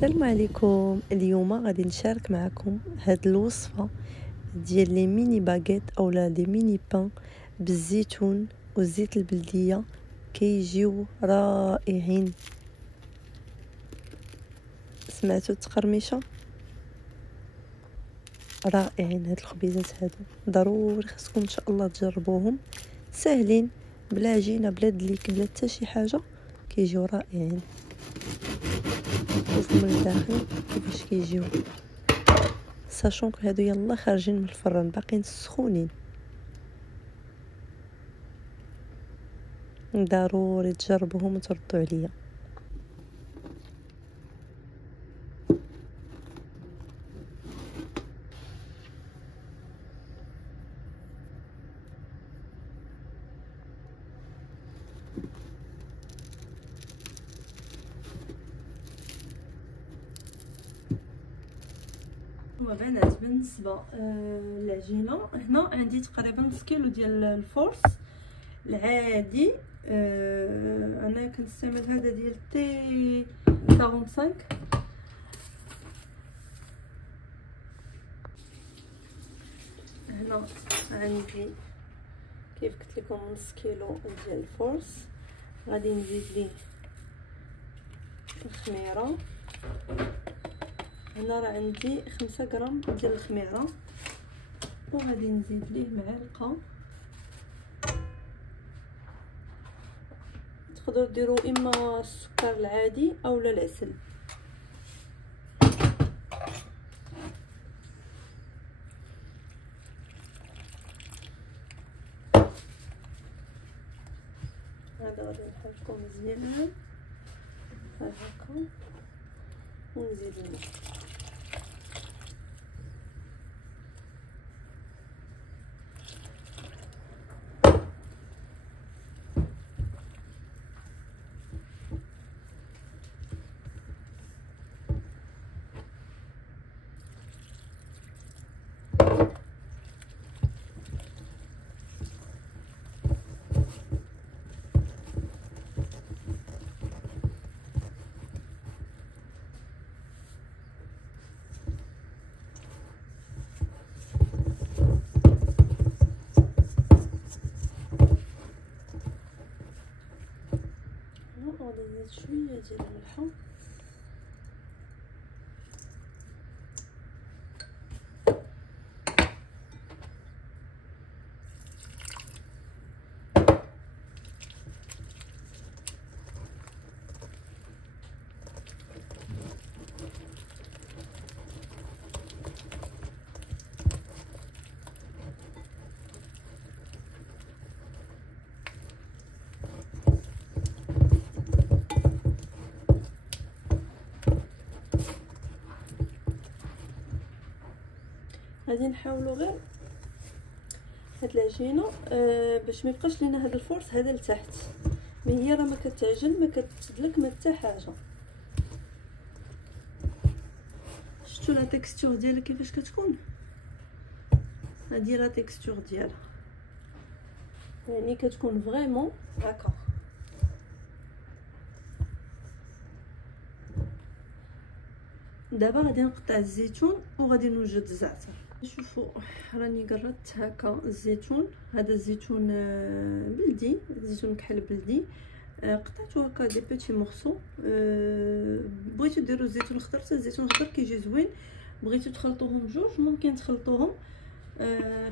السلام عليكم. اليوم غادي نشارك معكم هاد الوصفه ديال لي ميني باغيت اولا لي ميني بان بالزيتون والزيت البلديه، كيجيو رائعين. سمعتوا التقرميشه؟ رائعين هاد الخبيزات هادو، ضروري خصكم ان شاء الله تجربوهم. ساهلين، بلا عجينه بلا دليك بلا حتى شي حاجه، كيجيو رائعين. شوفوا من الداخل كيفاش كيجيو، ساشونك هادو يلا خارجين من الفران باقيين سخونين. ضروري تجربوهم وتردوا عليا. وبنات بالنسبه للعجينه، هنا عندي تقريبا نص كيلو ديال الفورس العادي. انا كنستعمل هذا ديال تي 45. هنا عندي كيف قلت لكم نص كيلو ديال الفورس. غادي نزيد ليه الخميره. هنا راه عندي 5 غرام ديال الخميره، وغادي نزيد ليه معلقه. تقدروا ديروا اما السكر العادي اولا العسل. هذا غادي نحركو مزيان بحال هكا ونزيد الماء. غادي نزيد شويه ديال الملح. غادي نحاولوا غير هاد العجينه باش ما يبقاش لينا هاد الفرص هذا لتحت، مي هي راه ما كتعجن ما كتدلك ما حتى حاجه. شفتوا لا تيكستور ديالها كيفاش كتكون؟ هادي لا تيكستور ديالها، يعني كتكون فريمون هكا. دابا غادي نقطع الزيتون وغادي نوجد الزعتر. شوفوا راني قرطت هكا الزيتون. هذا الزيتون بلدي، زيتون كحل بلدي. قطعته هكا دي بيتي مورسو. بغيتو ديروا الزيتون الخضر حتى الزيتون الخضر كيجي زوين. بغيتو تخلطوهم بجوج ممكن تخلطوهم،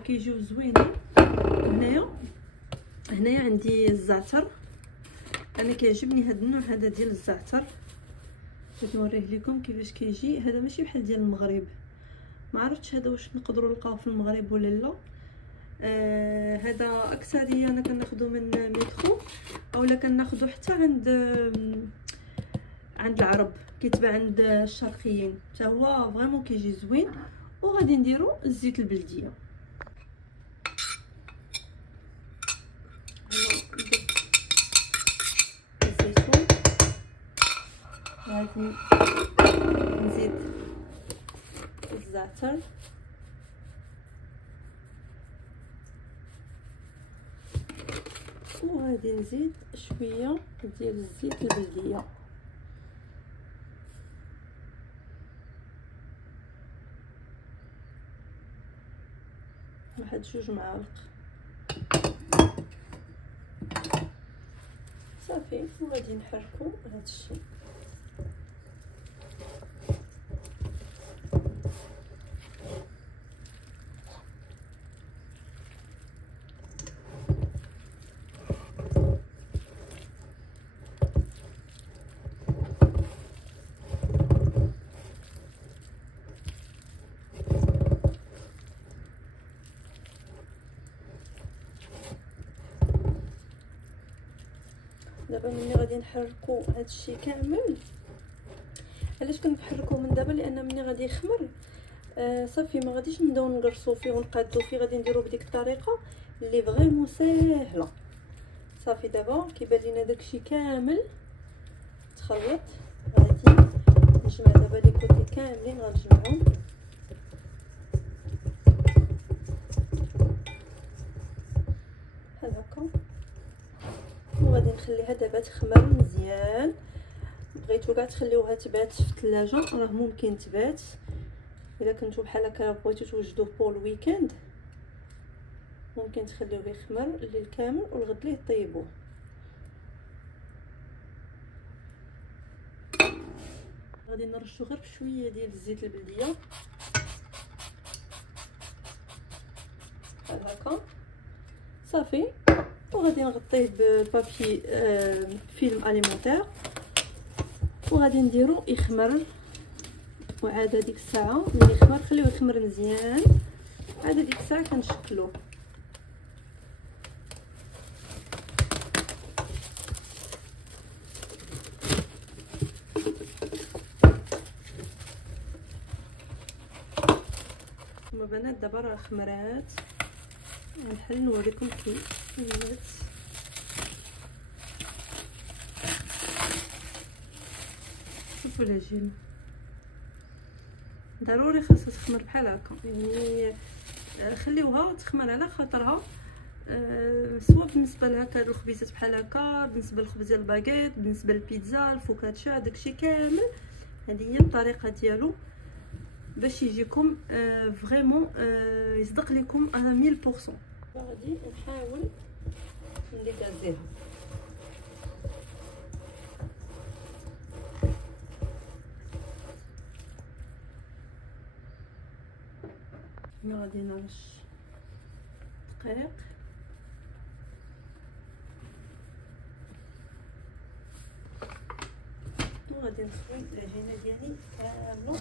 كيجيو زوينين. هنايا عندي الزعتر. انا كيعجبني هذا النوع هذا ديال الزعتر. بغيت نوريه لكم كيفاش كيجي. هذا ماشي بحال ديال المغرب، ما عرفتش هذا واش نقدروا نلقاوه في المغرب ولا لا. هذا اكثريه انا كناخذو من ميترو اولا كناخذو حتى عند العرب، كيتباع عند الشرقيين حتى هو فريمون كيجي زوين. وغادي نديرو الزيت البلديه. الزيتون غادي نزيد الزعتر وغادي نزيد شويه ديال الزيت البلديه. واحد 2 معالق صافي. وغادي نحركو هذا الشيء. دابا ملي غادي نحركو هذا الشيء كامل، علاش كنحركو من دابا؟ لان ملي غادي يخمر صافي ما غاديش نبداو نقرصو فيه ونقادو فيه، غادي نديرو بديك الطريقه اللي فريمون ساهله. صافي دابا كيبان لينا داكشي كامل تخلط. غادي نجمع دابا لي كوتي كاملين، غنجمعهم بحال هكا. وغادي نخليها دابا تخمر مزيان. بغيتو كاع تخليوها تبات في الثلاجه، راه ممكن تبات. الا كنتو بحال هكا بغيتو توجدوه بور الويكاند، ممكن تخليوه يخمر الليل كامل والغد ليه طيبوه. غادي نرشو غير بشويه ديال الزيت البلديه بحال هكا صافي. وغادي نغطيه ببابي فيلم اليمونتير، وغادي نديرو يخمر. وعاد ديك الساعه ملي يخمر خليوه يخمر مزيان، عاد ديك الساعه كنشكلوه. هما بنات دابا راه خمرات. نحل نوريكم كيف خمرات. شوفوا العجينه ضروري خاصها تخمر بحال هكا، يعني خليوها تخمر على خاطرها. سواء بالنسبه لهكا الخبيزات بحال هكا، بالنسبه للخبز ديال الباغيت، بالنسبه للبيتزا، الفوكاتشا، داكشي كامل هذه هي الطريقه ديالو باش يجيكم فريمون يصدق لكم 1000%. غادي نحاول نديكازيها. غادي نرش دقيق وغادي نخوي العجينه ديالي كامله.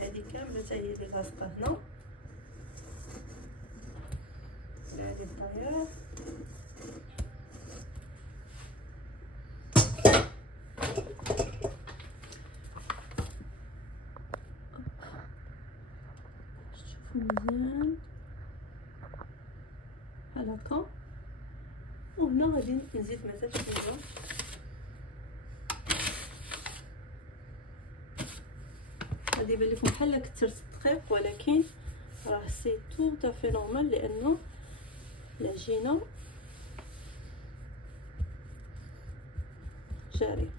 هذه كامله حتى هي اللي لاصقه هنا. هذه الطياب مزيان بحال هكا. وهنا غادي نزيد مازال شويه. غادي يبان لكم بحال كثرت الدقيق، ولكن راه سي تو طافي نورمال لانه العجينه جاري.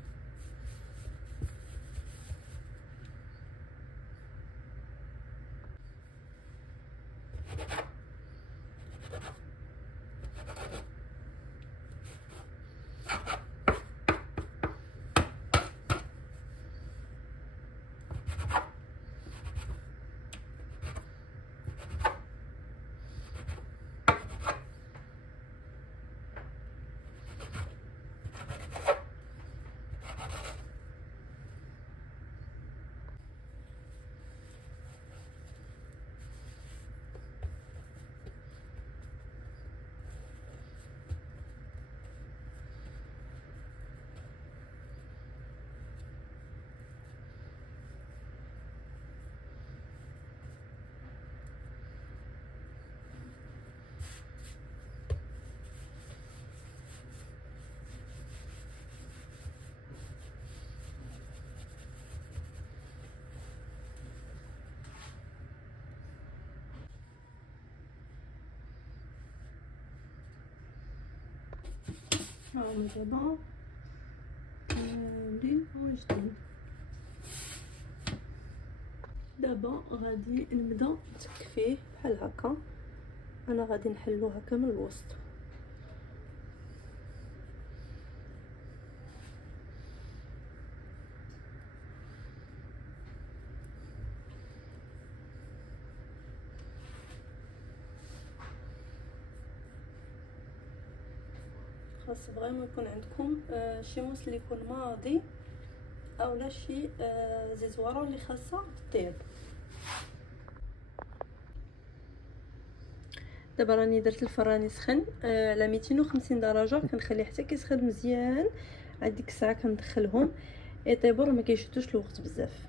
هاهما دابا كاملين واجدين. دابا غادي نبدا نتك فيه بحال هكا. انا غادي نحلو هكا من الوسط. خاص فريمون يكون عندكم شي موس اللي يكون ماضي اولا شي زيزواره اللي خاصه طيب. دابا راني درت الفران يسخن على 250 درجه، كنخليه حتى كيسخن مزيان. عاد ديك الساعه كندخلهم يطيبوا، ما كيشدوش الوقت بزاف.